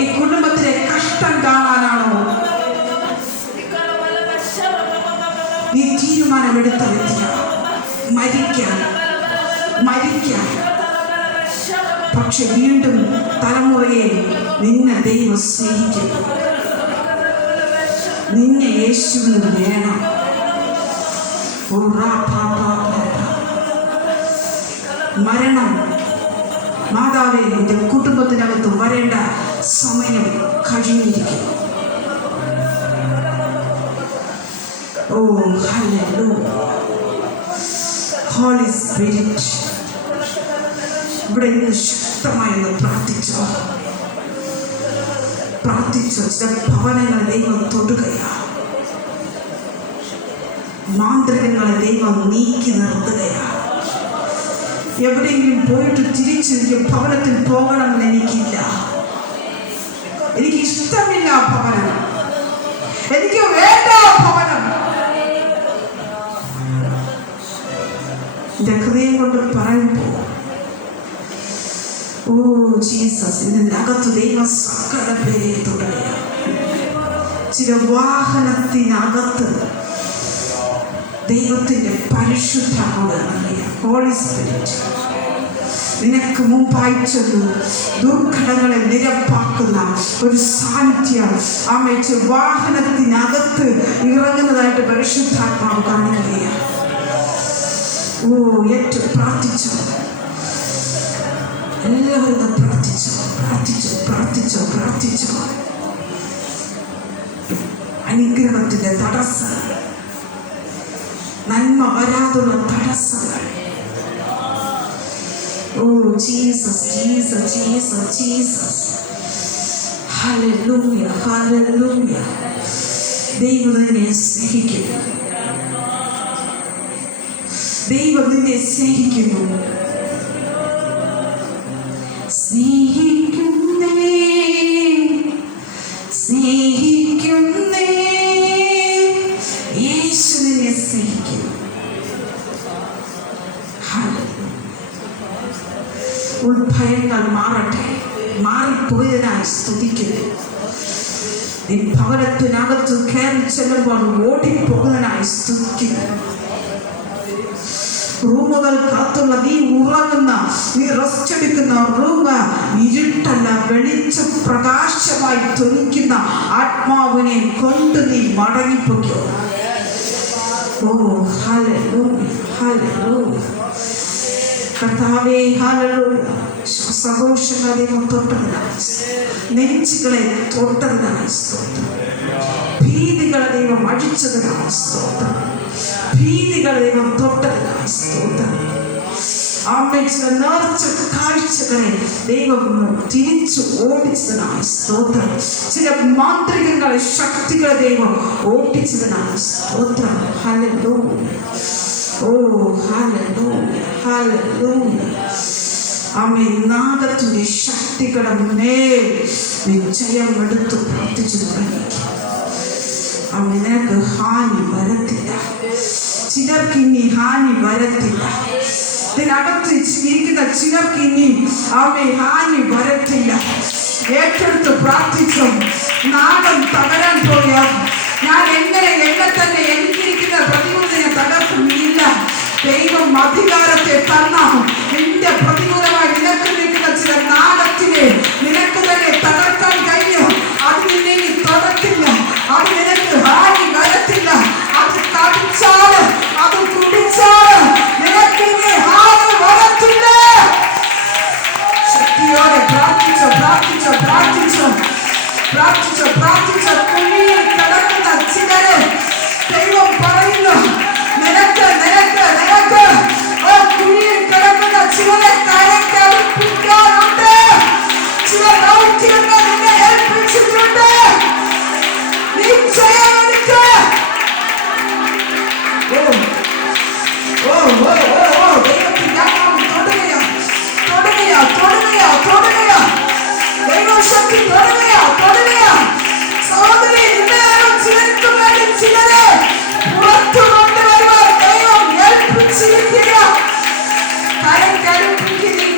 ഈ കുടുംബത്തിലെ കഷ്ടം കാണാനാണോ നീ തീരുമാനമെടുത്ത വ്യക്തിയാ? മരിക്കാൻ. പക്ഷെ വീണ്ടും തലമുറയെ നിന്നെ ദൈവം സ്നേഹിക്കും. നിന്നെ യേശുവിന് വേണം. മരണം മാതാവേ നിന്റെ കുടുംബത്തിനകത്ത് വരേണ്ട സമയം കഴിഞ്ഞിരിക്കുന്നു. ഓ ഹല്ലേലൂയ. ഹോളി സ്പിരിറ്റ് ഇവിടെ ഇന്ന് ശക്തമായി പ്രാർത്ഥിച്ചോ. ചില ഭവനങ്ങളെ ദൈവം തൊടുകയാണ്. മാന്ത്രികങ്ങളെ ദൈവം നീക്കി നിർത്തുകയാണ്. എവിടെയെങ്കിലും പോയിട്ട് തിരിച്ചെനിക്ക് ഭവനത്തിൽ പോകണമെന്ന് എനിക്കില്ല. എനിക്ക് ഇഷ്ടമില്ല ഭവനം. എനിക്ക് വേണ്ട ഭവനം. എന്റെ ഹൃദയം കൊണ്ട് പറയുമ്പോൾ ഓ ജീസസ്, ഇതിൻ്റെ അകത്ത് ദൈവം സകല പേരെ തൊടുകയാണ്. ചില വാഹനത്തിനകത്ത് ദൈവത്തിന്റെ പരിശുദ്ധാത്മാവ് ഹോളി സ്പിരിറ്റ് നിനക്ക് മുമ്പായി ചെന്നു ദുർഘടങ്ങളെ നിരപ്പാക്കുന്ന ഒരു സാന്നിധ്യം അമ്മച്ച് വാഹനത്തിനകത്ത് ഇറങ്ങുന്നതായിട്ട് പരിശുദ്ധാത്മാവ് കാണുകയാണ്. ഓ ഏറ്റവും പ്രാർത്ഥിച്ചു. എല്ലാവരും പ്രാർത്ഥിച്ചു. അനുഗ്രഹത്തിന്റെ തടസ്സം, നന്മ വരാതുള്ള തടസ്സങ്ങൾ. Oh Jesus. ഹല്ലേലൂയ. ദൈവം നിന്നെ സ്നേഹിക്കുന്നു. സ്നേഹിക്കുന്നേ യേശുവിനെ സ്നേഹിക്കുന്നു. ഉൾഭയങ്ങൾ മാറട്ടെ. മാറിപ്പോയതിനായി സ്തുതിക്കുന്നു. നീ ഭവനത്തിനകത്ത് കയറി ചെല്ലുമ്പോൾ ഓടിപ്പോകുന്നതിനായി സ്തുതിക്കുന്നു. റൂമുകൾക്കകത്തുള്ള നീ ഉറങ്ങുന്ന, നീ റെസ്റ്റ് എടുക്കുന്ന റൂം ഇരുട്ടല്ല, വെളിച്ച പ്രകാശമായി തൊലിക്കുന്ന ആത്മാവിനെ കൊണ്ട് നീ മടങ്ങിപ്പോക്കോ. ഓ ഹല്ലേലൂയ. കർത്താവേ ഹല്ലേലൂയ. സന്തോഷങ്ങളെ തൊട്ടതിനായി, നെഞ്ചുകളെ തൊട്ടതിനായി സ്തോത്രം. ഭീതികളെ ദൈവം അടിച്ചതിനായി സ്തോത്രം. ഭീതികളെ ദൈവം തൊട്ടതിനായി സ്തോത്രം. ചില നേർച്ച കാഴ്ചകളെ ദൈവം തിരിച്ചു ഓടിച്ചതിനായി സ്തോത്രം. ചില മാന്ത്രികങ്ങളെ ശക്തികളെ ദൈവം ഓടിച്ചതിനായി സ്തോത്രം. ഹല്ലേലൂയ. ഓ ഹല്ലേലൂയ. ആമേൻ. നാഗത്തിന്റെ ശക്തികളുടെ മേൽ ജയം എടുത്ത് പ്രാർത്ഥിച്ചു തുടങ്ങി. നിനക്ക് ഹാനി വരത്തില്ല. ചിലർക്ക് ഇനി ഹാനി വരത്തില്ല. ഇതിനകത്ത് ഇരിക്കുന്ന ചിലർക്ക് ഇനി ഹാനി വരത്തില്ല. ഏറ്റെടുത്ത് പ്രാർത്ഥിച്ചു. നാഗം തകരാൻ പോയാൽ ഞാൻ എന്നെ തന്നെ എനിക്കിരിക്കുന്ന പ്രതികൂലത്തിനെ തകർക്കുന്നില്ല. ദൈവം അധികാരത്തെ തന്ന നിന്റെ പ്രതികൂലമായി നിനക്ക് നിൽക്കുന്ന ചില നാഗത്തിനെ നിനക്ക് തന്നെ തകർക്കാൻ കഴിയും. അത് നിന്നെ തൊടത്തില്ല. അത് നിനക്ക് ഹാനി വരത്തില്ല. അത് കടിച്ചാല്, അത് കുടിച്ചാല് നിനക്ക് ഇനി ഹാനി വരത്തില്ല. ശക്തിയോടെ പ്രാർത്ഥിച്ചു. കുഴിയിൽ കിടക്കുന്ന ചിലരെ ദൈവം പറയുന്നു, നിനക്ക് കുഴിയിൽ കിടക്കുന്ന ചിലരെ കരക്കടുപ്പിക്കാനുണ്ട്. ചില ദൗത്യങ്ങൾ നിന്നെ ഏൽപ്പിച്ചിട്ടുണ്ട്. നീ ജയമെടുക്ക. ദൈവത്തിന്റെ ആത്മാവ് തൊടുകയാ. ദൈവശക്തി തൊടുകയാ. സഹോദരി, നിന്നെയാലും ചിലർക്ക് വേണ്ടി ചിലരെ പുറത്തു കൊണ്ടുവരുവാൻ ദൈവം ഏൽപ്പിച്ചിരിക്കുക. കരക്കടുപ്പിക്കുക.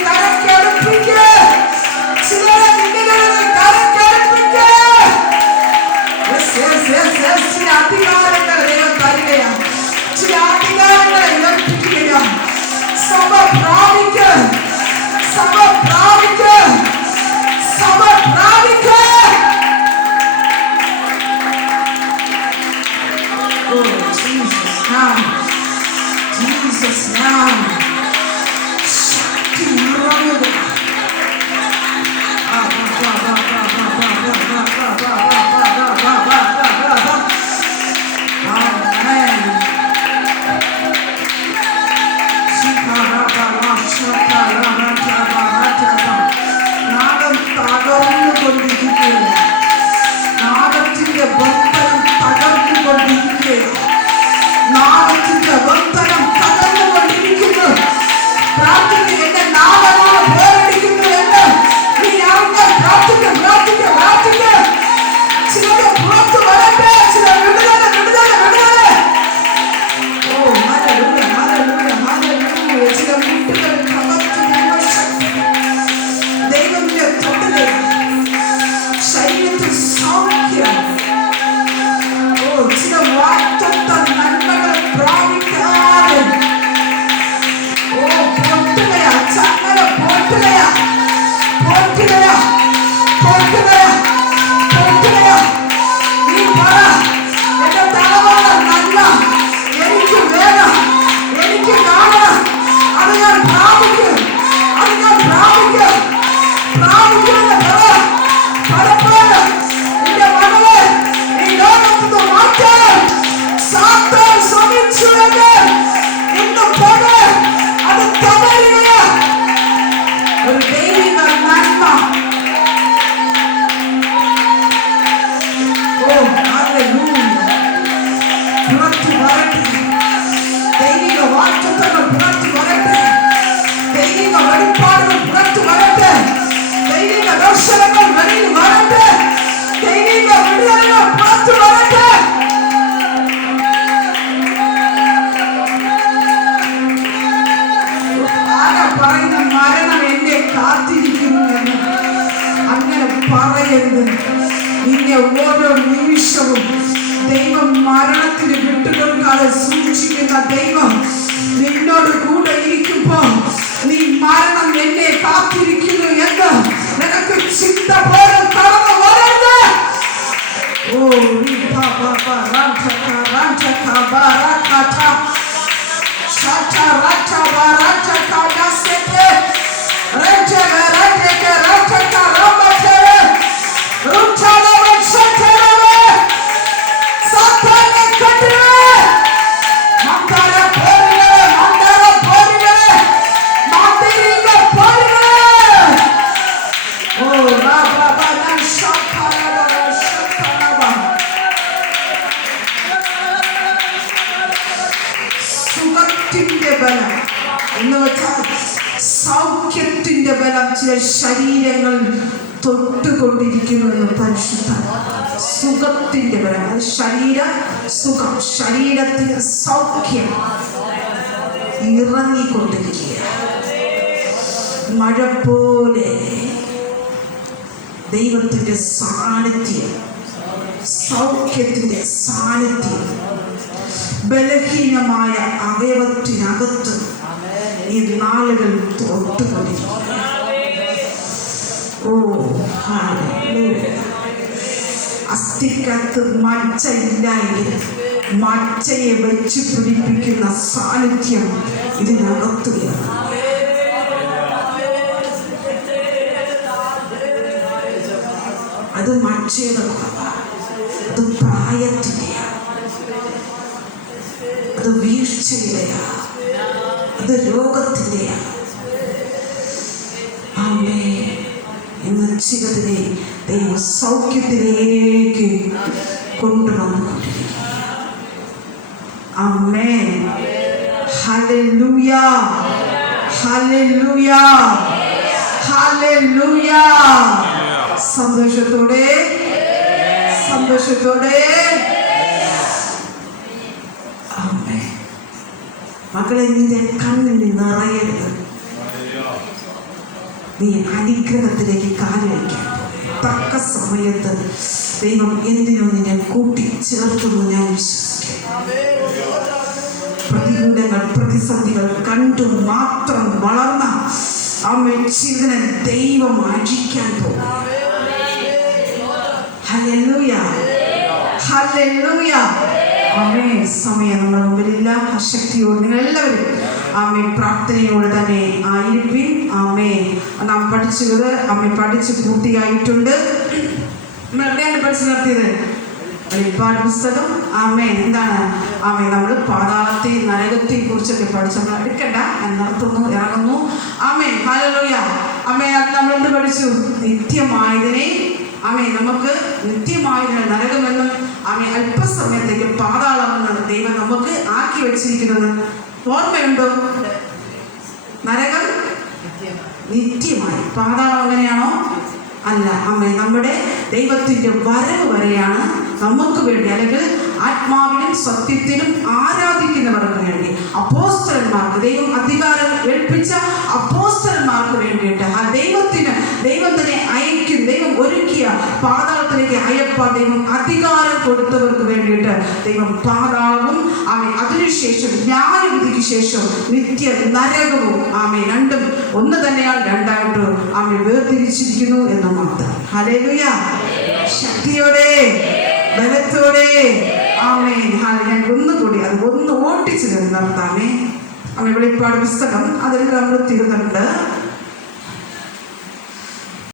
പറയരുത്. നിന്നെ ഓരോ നിമിഷവും ദൈവം മരണത്തിന് വിട്ടുകൊടുക്കാതെ സൂക്ഷിക്കുന്ന ദൈവം നിന്നോട് കൂടെ ഇരിക്കുമ്പോ നീ മരണം എന്നെ കാത്തിരിക്കുന്നു എന്ന് നിനക്ക് ചിന്ത പോലും കടന്നു വരരുത്. ഓ സുഖത്തിന്റെ ബലം എന്ന് വെച്ചാൽ സൗഖ്യത്തിന്റെ ബലം ചില ശരീരങ്ങൾ തൊട്ടുകൊണ്ടിരിക്കുന്നു. പരിശുദ്ധ സുഖത്തിന്റെ ബലം, ശരീര സുഖം, ശരീരത്തിന് സൗഖ്യം ഇറങ്ങിക്കൊണ്ടിരിക്കുക. മഴ പോലെ ദൈവത്തിന്റെ സാന്നിധ്യം, സൗഖ്യത്തിന്റെ സാന്നിധ്യം ബലഹീനമായ അവയവത്തിനകത്ത് ഈ നാളുകൾ തൊട്ടുകൊണ്ടിരിക്കുക. ഓ അസ്ഥിക്കകത്ത് മജ്ജ ഇല്ലായെങ്കിൽ മജ്ജയെ വെച്ച് പിടിപ്പിക്കുന്ന സാന്നിധ്യം ഇതിനകത്തുകയാണ്. അത് മജ്ജയുടെ കുറവാണ്, അത് പ്രായത്തിൻ്റെയാണ്, അത് വീഴ്ചയുടെയാണ്, അത് രോഗത്തിൻ്റെയാണ്. ആമേ, ഇന്ന് ചിലതിനെ ദൈവ സൗഖ്യത്തിലേക്ക് കൊണ്ടുവന്നുകൊണ്ടിരിക്കുക. ആമേൻ. ഹല്ലേലൂയ, ഹല്ലേലൂയ, ഹല്ലേലൂയ. സന്തോഷത്തോടെ, സന്തോഷത്തോടെ. ആമേൻ. മക്കളെ, നിന്റെ കണ്ണിൽ നിറയരുത്. നീ അനുഗ്രഹത്തിലേക്ക് കാലുവയ്ക്കാൻ തക്ക സമയത്ത് ദൈവം എന്തിനോ നിന്നെ കൂട്ടിച്ചേർത്തെന്ന് ഞാൻ വിശ്വസിക്കുന്നു. പ്രതികൂലങ്ങൾ, പ്രതിസന്ധികൾ കണ്ടു മാത്രം വളർന്ന ചിലതിനെ ദൈവം അഴിക്കാൻ പോകും. ഹല്ലേലൂയ, ഹല്ലേലൂയ. ആമേൻ. സമയം നമ്മുടെ മുമ്പിലില്ല. ശക്തിയോട് നിങ്ങൾ എല്ലാവരും ആമേൻ പ്രാർത്ഥനയോട് തന്നെ ആയിരിക്കും. ആമേൻ. നാം പഠിച്ചത് പഠിച്ച് പൂർത്തിയായിട്ടുണ്ട്. നമ്മൾ എവിടെയാണ് പഠിച്ചു നിർത്തിയത്? വെളിപ്പാട് പുസ്തകം. ആമേൻ. എന്താണ്? ആമേൻ. നമ്മൾ പാതാളത്തെ, നരകത്തെ കുറിച്ചൊക്കെ പഠിച്ചു. നമ്മൾ എടുക്കണ്ട, ഞാൻ നിർത്തുന്നു, ഇറങ്ങുന്നു. ആമേൻ. ഹല്ലേലൂയ. ആമേൻ. അത് നമ്മൾ എന്ത് പഠിച്ചു? നിത്യമായതിനെ, ആമേൻ, നമുക്ക് നിത്യമായതിനെ നരകമെന്നും ആമേൻ അല്പസമയത്തേക്ക് പാതാളമെന്ന് ദൈവം നമുക്ക് ആക്കി വെച്ചിരിക്കുന്നത് ഓർമ്മയുണ്ടോ? നരകം നിത്യമായി, പാതാളം അങ്ങനെയാണോ? അല്ല. ആമേൻ. നമ്മുടെ ദൈവത്തിന്റെ വരവ് വരെയാണ് നമുക്ക് വേണ്ടി, അല്ലെങ്കിൽ ആത്മാവിനും സത്യത്തിനും ആരാധിക്കുന്നവർക്ക് വേണ്ടി, അപ്പോസ്തലന്മാർക്ക്, ദൈവം അധികാരം ഏൽപ്പിച്ച അപ്പോസ്തലന്മാർക്ക് വേണ്ടിയിട്ട് ആ ദൈവം തന്നെ അയക്കും. ദൈവം ഒരുക്കിയ പാതാളത്തിലേക്ക് അയപ്പാൻ ദൈവം അധികാരം കൊടുത്തവർക്ക് വേണ്ടിയിട്ട് ദൈവം പാതാളവും അതിനുശേഷം ന്യായവിധിക്ക് ശേഷം നിത്യ നരകവും രണ്ടും ഒന്ന് തന്നെയാണ്, രണ്ടായിട്ട് വേർതിരിച്ചിരിക്കുന്നു എന്ന് മാത്രം. ഹല്ലേലൂയ. ശക്തിയോടെ, ബലത്തോടെ. ആമേൻ. ഞാൻ ഒന്നുകൂടി അത് ഓട്ടിച്ചു നിർത്താമേ. വെളിപ്പാട് പുസ്തകം അതിൽ നമ്മൾ തീർന്നിട്ടുണ്ട്.